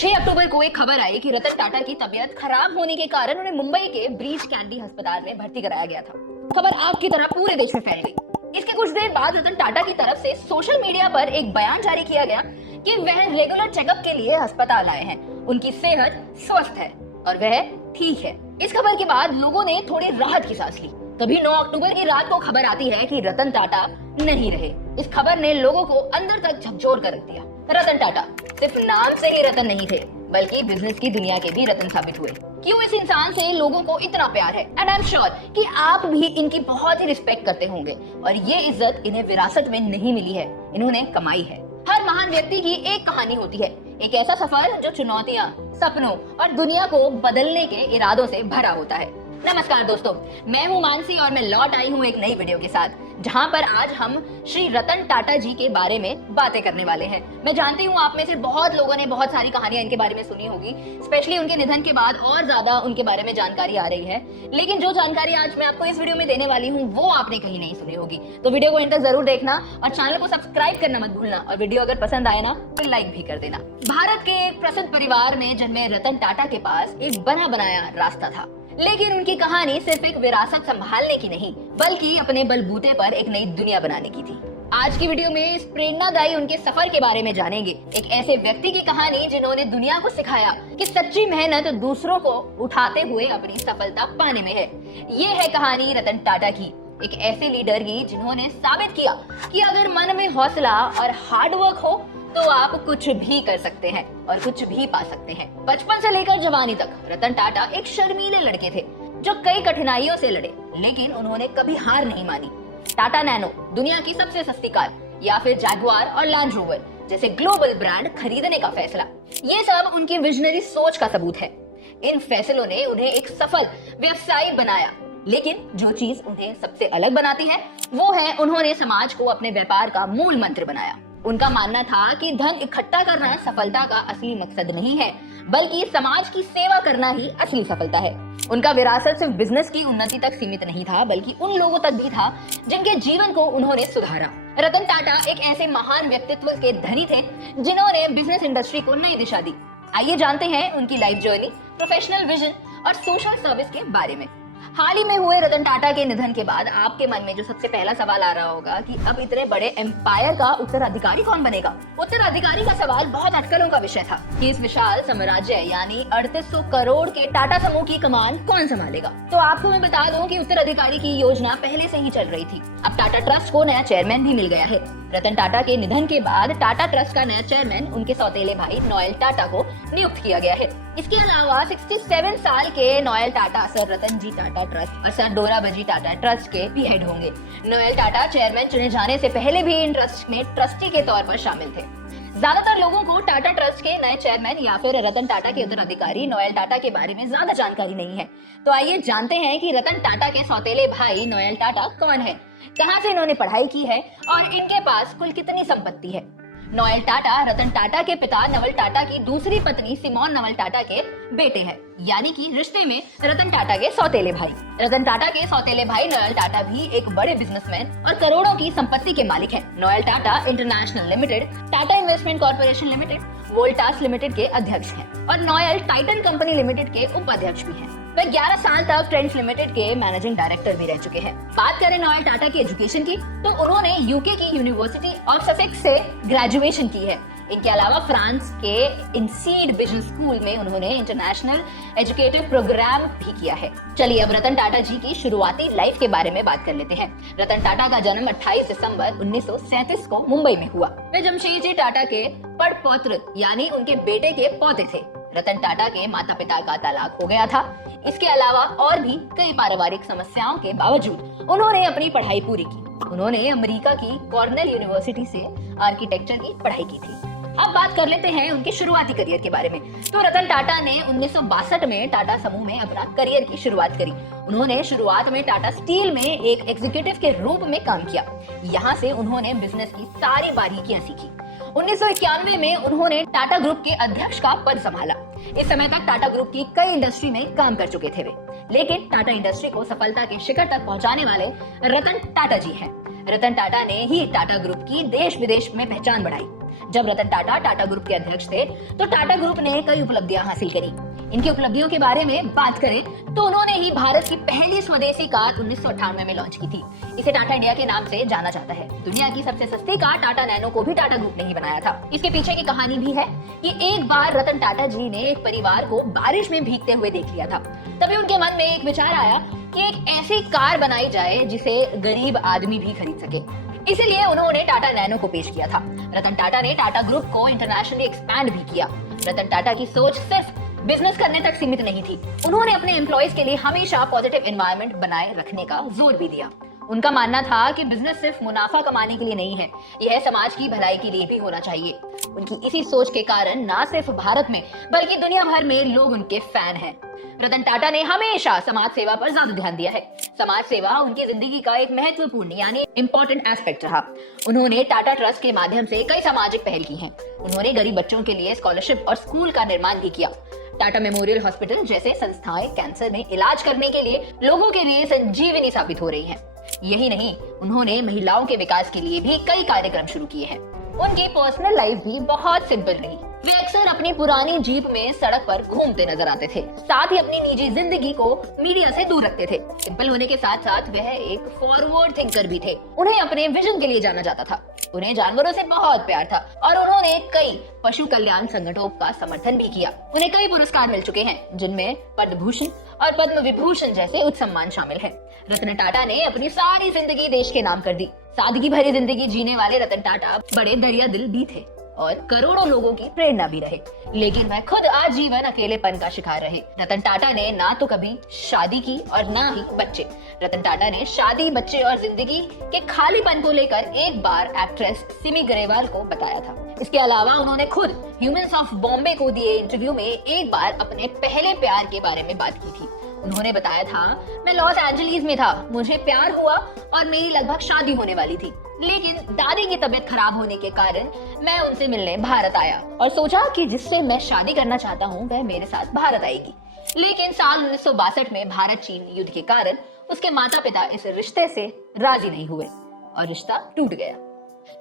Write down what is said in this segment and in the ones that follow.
6 अक्टूबर को एक खबर आई कि रतन टाटा की तबीयत खराब होने के कारण उन्हें मुंबई के ब्रीच कैंडी अस्पताल में भर्ती कराया गया था। खबर आग की तरह पूरे देश में फैल गई। इसके कुछ देर बाद रतन टाटा की तरफ से सोशल मीडिया पर एक बयान जारी किया गया कि वह रेगुलर चेकअप के लिए अस्पताल आए हैं, उनकी सेहत स्वस्थ है और वह ठीक है। इस खबर के बाद लोगों ने थोड़ी राहत की सांस ली। तभी 9 अक्टूबर की रात को खबर आती है कि रतन टाटा नहीं रहे। इस खबर ने लोगों को अंदर तक झकझोर कर रख दिया। रतन टाटा सिर्फ नाम से ही रतन नहीं थे, बल्कि बिजनेस की दुनिया के भी रतन साबित हुए। क्यों इस इंसान से लोगों को इतना प्यार है? एंड आई एम श्योर कि आप भी इनकी बहुत ही रिस्पेक्ट करते होंगे और ये इज्जत इन्हें विरासत में नहीं मिली है, इन्होंने कमाई है। हर महान व्यक्ति की एक कहानी होती है, एक ऐसा सफर जो चुनौतियां, सपनों और दुनिया को बदलने के इरादों से भरा होता है। नमस्कार दोस्तों, मैं हूं मानसी और मैं लौट आई हूं एक नई वीडियो के साथ, जहां पर आज हम श्री रतन टाटा जी के बारे में बातें करने वाले हैं। मैं जानती हूं आप में से बहुत लोगों ने बहुत सारी कहानियां इनके बारे में सुनी होगी, स्पेशली उनके निधन के बाद और ज्यादा उनके बारे में जानकारी आ रही है। लेकिन जो जानकारी आज मैं आपको इस वीडियो में देने वाली हूँ वो आपने कहीं नहीं सुनी होगी। तो वीडियो को अंत तक जरूर देखना और चैनल को सब्सक्राइब करना मत भूलना, और वीडियो अगर पसंद आए ना तो लाइक भी कर देना। भारत के एक प्रसिद्ध परिवार में जन्मे रतन टाटा के पास एक बना बनाया रास्ता था, लेकिन उनकी कहानी सिर्फ एक विरासत संभालने की नहीं, बल्कि अपने बलबूते पर एक नई दुनिया बनाने की थी। आज की वीडियो में इस प्रेरणादायी उनके सफर के बारे में जानेंगे। एक ऐसे व्यक्ति की कहानी जिन्होंने दुनिया को सिखाया कि सच्ची मेहनत दूसरों को उठाते हुए अपनी सफलता पाने में है। ये है कहानी रतन टाटा की, एक ऐसे लीडर की जिन्होंने साबित किया कि अगर मन में हौसला और हार्डवर्क हो तो आप कुछ भी कर सकते हैं और कुछ भी पा सकते हैं। बचपन से लेकर जवानी तक रतन टाटा एक शर्मीले लड़के थे जो कई कठिनाइयों से लड़े, लेकिन उन्होंने कभी हार नहीं मानी। टाटा नैनो, दुनिया की सबसे सस्ती कार, या फिर जैगुआर और लैंड रोवर जैसे ग्लोबल ब्रांड खरीदने का फैसला, ये सब उनकी विजनरी सोच का सबूत है। इन फैसलों ने उन्हें एक सफल व्यवसायी बनाया, लेकिन जो चीज उन्हें सबसे अलग बनाती है वो है उन्होंने समाज को अपने व्यापार का मूल मंत्र बनाया। उनका मानना था कि धन इकट्ठा करना सफलता का असली मकसद नहीं है, बल्कि समाज की सेवा करना ही असली सफलता है। उनका विरासत सिर्फ बिजनेस की उन्नति तक सीमित नहीं था, बल्कि उन लोगों तक भी था जिनके जीवन को उन्होंने सुधारा। रतन टाटा एक ऐसे महान व्यक्तित्व के धनी थे जिन्होंने बिजनेस इंडस्ट्री को नई दिशा दी। आइए जानते हैं उनकी लाइफ जर्नी, प्रोफेशनल विजन और सोशल सर्विस के बारे में। हाल ही में हुए रतन टाटा के निधन के बाद आपके मन में जो सबसे पहला सवाल आ रहा होगा कि अब इतने बड़े एम्पायर का उत्तराधिकारी कौन बनेगा? उत्तराधिकारी का सवाल बहुत अटकलों का विषय था कि इस विशाल साम्राज्य यानी 3800 करोड़ के टाटा समूह की कमान कौन संभालेगा। तो आपको मैं बता दूं कि उत्तराधिकारी की योजना पहले से ही चल रही थी। अब टाटा ट्रस्ट को नया चेयरमैन भी मिल गया है। रतन टाटा के निधन के बाद टाटा ट्रस्ट का नया चेयरमैन उनके सौतेले भाई नोएल टाटा को नियुक्त किया गया है। इसके अलावा 67 साल के नोएल टाटा सर रतन जी टाटा ट्रस्ट और सर डोराबजी टाटा ट्रस्ट के भी हेड होंगे। नोएल टाटा चेयरमैन चुने जाने से पहले भी इन ट्रस्ट में ट्रस्टी के तौर पर शामिल थे। ज्यादातर लोगों को टाटा ट्रस्ट के नए चेयरमैन या फिर रतन टाटा के उत्तराधिकारी नोएल टाटा के बारे में ज्यादा जानकारी नहीं है। तो आइए जानते हैं कि रतन टाटा के सौतेले भाई नोएल टाटा कौन है, कहां से इन्होंने पढ़ाई की है और इनके पास कुल कितनी संपत्ति है। नोएल टाटा रतन टाटा के पिता नवल टाटा की दूसरी पत्नी सिमोन नवल टाटा के बेटे हैं, यानी कि रिश्ते में रतन टाटा के सौतेले भाई। रतन टाटा के सौतेले भाई नोएल टाटा भी एक बड़े बिजनेसमैन और करोड़ों की संपत्ति के मालिक हैं। Noel Tata international limited, Tata investment corporation limited, Voltas limited के अध्यक्ष हैं और नोएल टाइटन कंपनी लिमिटेड के उपाध्यक्ष भी हैं। वे 11 साल तक ट्रेंड्स लिमिटेड के मैनेजिंग डायरेक्टर भी रह चुके हैं। बात करें नोएल टाटा की एजुकेशन की, तो उन्होंने यूके की यूनिवर्सिटी ऑफ ससेक्स से ग्रेजुएशन की है। इनके अलावा फ्रांस के इंसीड बिजनेस स्कूल में उन्होंने इंटरनेशनल एजुकेटिव प्रोग्राम भी किया है। चलिए अब रतन टाटा जी की शुरुआती लाइफ के बारे में बात कर लेते हैं। रतन टाटा का जन्म 28 दिसंबर 1937 को मुंबई में हुआ। वे जमशेदजी टाटा के पड़पौत्र यानी उनके बेटे के पोते थे। रतन टाटा के माता पिता का तलाक हो गया था। इसके अलावा और भी कई पारिवारिक समस्याओं के बावजूद उन्होंने अपनी पढ़ाई पूरी की। उन्होंने अमेरिका की कॉर्नेल यूनिवर्सिटी से आर्किटेक्चर की पढ़ाई की थी। अब बात कर लेते हैं उनके शुरुआती करियर के बारे में। तो रतन टाटा ने 1962 में टाटा समूह में अपना करियर की शुरुआत करी। उन्होंने शुरुआत में टाटा स्टील में एक एग्जीक्यूटिव के रूप में काम किया। यहाँ से उन्होंने बिजनेस की सारी बारीकियां सीखी। 1991 में उन्होंने टाटा ग्रुप के अध्यक्ष का पद संभाला। इस समय तक टाटा ग्रुप की कई इंडस्ट्री में काम कर चुके थे वे, लेकिन टाटा इंडस्ट्री को सफलता के शिखर तक पहुंचाने वाले रतन टाटा जी हैं। रतन टाटा ने ही टाटा ग्रुप की देश विदेश में पहचान बढ़ाई। जब रतन टाटा टाटा ग्रुप के अध्यक्ष थे तो टाटा ग्रुप ने कई उपलब्धियां हासिल करी। इनकी उपलब्धियों के बारे में बात करें तो उन्होंने ही भारत की पहली स्वदेशी कार 1998 में लॉन्च की थी। इसे टाटा इंडिया के नाम से जाना जाता है। दुनिया की सबसे सस्ती कार टाटा नैनो को भी टाटा ग्रुप ने ही बनाया था। इसके पीछे की कहानी भी है कि एक बार रतन टाटा जी ने एक परिवार को बारिश में भीगते हुए देख लिया था। तभी उनके मन में एक विचार आया कि एक ऐसी कार बनाई जाए जिसे गरीब आदमी भी खरीद सके। इसीलिए उन्होंने टाटा नैनो को पेश किया था। रतन टाटा ने टाटा ग्रुप को इंटरनेशनली एक्सपैंड भी किया। रतन टाटा की सोच सिर्फ बिजनेस करने तक सीमित नहीं थी। उन्होंने अपने एम्प्लॉयज के लिए हमेशा पॉजिटिव एनवायरनमेंट बनाए रखने का जोर भी दिया। उनका मानना था कि बिजनेस सिर्फ मुनाफा कमाने के लिए नहीं है, यह समाज की भलाई के लिए भी होना चाहिए। उनकी इसी सोच के कारण न सिर्फ भारत में बल्कि दुनिया भर में लोग उनके फैन हैं। रतन टाटा ने हमेशा समाज सेवा पर ज्यादा ध्यान दिया है। समाज सेवा उनकी जिंदगी का एक महत्वपूर्ण यानी इम्पोर्टेंट एस्पेक्ट रहा। उन्होंने टाटा ट्रस्ट के माध्यम से कई सामाजिक पहल की हैं। उन्होंने गरीब बच्चों के लिए स्कॉलरशिप और स्कूल का निर्माण भी किया। टाटा मेमोरियल हॉस्पिटल जैसे संस्थाएं कैंसर में इलाज करने के लिए लोगों के लिए संजीवनी साबित हो रही हैं। यही नहीं, उन्होंने महिलाओं के विकास के लिए भी कई कार्यक्रम शुरू किए हैं। उनकी पर्सनल लाइफ भी बहुत सिंपल रही। वे अक्सर अपनी पुरानी जीप में सड़क पर घूमते नजर आते थे। साथ ही अपनी निजी जिंदगी को मीडिया से दूर रखते थे। सिंपल होने के साथ साथ वह एक फॉरवर्ड थिंकर भी थे। उन्हें अपने विजन के लिए जाना जाता था। उन्हें जानवरों से बहुत प्यार था और उन्होंने कई पशु कल्याण संगठनों का समर्थन भी किया। उन्हें कई पुरस्कार मिल चुके हैं, जिनमें पद्म भूषण और पद्म विभूषण जैसे उच्च सम्मान शामिल हैं। रतन टाटा ने अपनी सारी जिंदगी देश के नाम कर दी। सादगी भरी जिंदगी जीने वाले रतन टाटा बड़े दरिया दिल भी थे और करोड़ों लोगों की प्रेरणा भी रहे, लेकिन वह खुद आजीवन अकेलेपन का शिकार रहे। रतन टाटा ने ना तो कभी शादी की और ना ही बच्चे। रतन टाटा ने शादी, बच्चे और जिंदगी के खालीपन को लेकर एक बार एक्ट्रेस सिमी ग्रेवाल को बताया था। इसके अलावा उन्होंने खुद ह्यूमंस ऑफ बॉम्बे को दिए इंटरव्यू में एक बार अपने पहले प्यार के बारे में बात की थी। उन्होंने बताया था, मैं लॉस एंजलिस में था, मुझे प्यार हुआ और मेरी लगभग शादी होने वाली थी, लेकिन दादी की तबीयत खराब होने के कारण मैं उनसे मिलने भारत आया और सोचा कि जिससे मैं शादी करना चाहता हूँ वह मेरे साथ भारत आएगी। लेकिन साल 1962 में भारत चीन युद्ध के कारण उसके माता पिता इस रिश्ते से राजी नहीं हुए और रिश्ता टूट गया।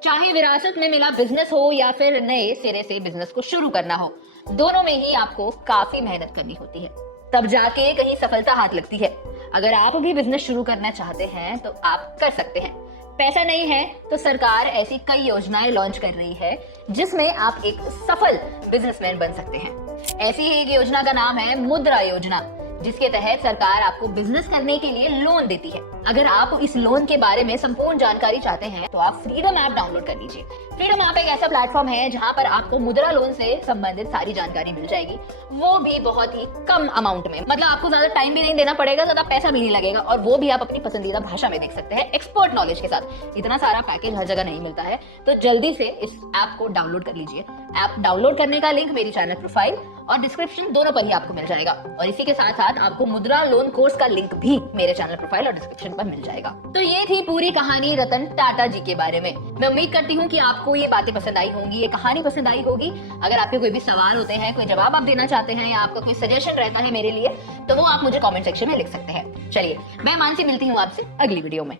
चाहे विरासत में मिला बिजनेस हो या फिर नए सिरे से बिजनेस को शुरू करना हो, दोनों में ही आपको काफी मेहनत करनी होती है, तब जाके कहीं सफलता हाथ लगती है। अगर आप भी बिजनेस शुरू करना चाहते हैं तो आप कर सकते हैं। पैसा नहीं है तो सरकार ऐसी कई योजनाएं लॉन्च कर रही है जिसमें आप एक सफल बिजनेसमैन बन सकते हैं। ऐसी ही एक योजना का नाम है मुद्रा योजना, जिसके तहत सरकार आपको बिजनेस करने के लिए लोन देती है। अगर आप इस लोन के बारे में संपूर्ण जानकारी चाहते हैं तो आप फ्रीडम ऐप डाउनलोड कर लीजिए। फ्रीडम ऐप एक ऐसा प्लेटफॉर्म है जहां पर आपको मुद्रा लोन से संबंधित सारी जानकारी मिल जाएगी, वो भी बहुत ही कम अमाउंट में। मतलब आपको ज्यादा टाइम भी नहीं देना पड़ेगा, ज्यादा पैसा भी नहीं लगेगा और वो भी आप अपनी पसंदीदा भाषा में देख सकते हैं, एक्सपर्ट नॉलेज के साथ। इतना सारा पैकेज हर जगह नहीं मिलता है, तो जल्दी से इस ऐप को डाउनलोड कर लीजिए। ऐप डाउनलोड करने का लिंक मेरी चैनल प्रोफाइल और डिस्क्रिप्शन दोनों पर ही आपको मिल जाएगा और इसी के साथ साथ आपको मुद्रा लोन कोर्स का लिंक भी मेरे चैनल प्रोफाइल और डिस्क्रिप्शन पर मिल जाएगा। तो ये थी पूरी कहानी रतन टाटा जी के बारे में। मैं उम्मीद करती हूँ कि आपको ये बातें पसंद आई होंगी, ये कहानी पसंद आई होगी। अगर आपके कोई भी सवाल होते हैं, कोई जवाब आप देना चाहते हैं या आपका कोई सजेशन रहता है मेरे लिए, तो वो आप मुझे कमेंट सेक्शन में लिख सकते हैं। चलिए, मैं मानसी मिलती हूँ आपसे अगली वीडियो में।